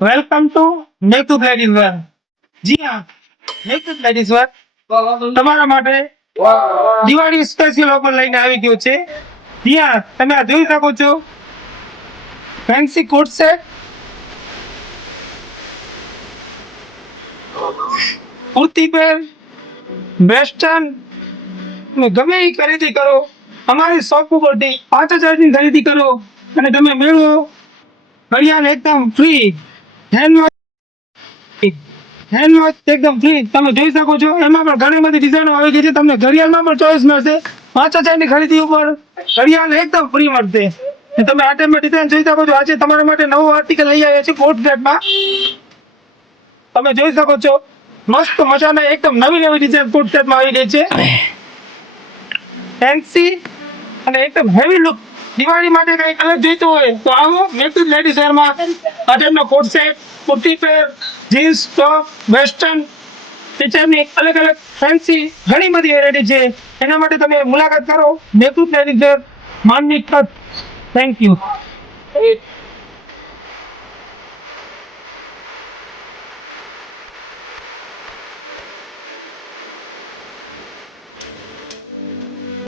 Welcome to Meku ladies wear. જી હા, Meku ladies વેર તમારા માટે દિવાળી સ્પેશિયલ ઓફર લઈને આવી ગયો છે. જી હા, તમે આ જોઈ શકો છો ફેન્સી કોટ સેટ, કુર્તી પેર, વેસ્ટર્ન, તમે ગમે એ ખરીદી કરો અમારી શોપ ઉપરથી 5,000 ની ખરીદી કરો અને તમે મેળવો ઘડિયાળ એકદમ ફ્રી. હેન્ડવોચ એકદમ ફ્રી. તમે જોઈ શકો છો એમાં પણ ઘણી બધી ડિઝાઇનો આવી ગઈ છે. તમને ઘડિયાળમાં પણ ચોઈસ મળશે. 5,000 ની ખરીદી ઉપર ઘડિયાળ એકદમ ફ્રી મળશે. તમે આ ટાઈમમાં ડિઝાઇન જોઈ શકો છો. આજે તમારા માટે નવો આર્ટિકલ લઈ આવ્યા છે કોટ સેટમાં. તમે જોઈ શકો છો મસ્ત મજાના એકદમ નવી નવી ડિઝાઇન કોટ સેટમાં આવી ગઈ છે. ફેન્સી અને એકદમ હેવી લુક. દિવાળી માટે કંઈક અલગ જોઈતું હોય તો આવો મેકુ લેડીઝ વેરમાં. આ ટાઈપનો કોટ સેટ, કુર્તી પેર, જીન્સ ટોપ, વેસ્ટર્ન ટીચરની અલગ અલગ ફેન્સી ઘણી બધી વેરાયટી છે. એના માટે તમે મુલાકાત કરો મેકુ લેડીઝ વેર, માનની કટ. Thank you.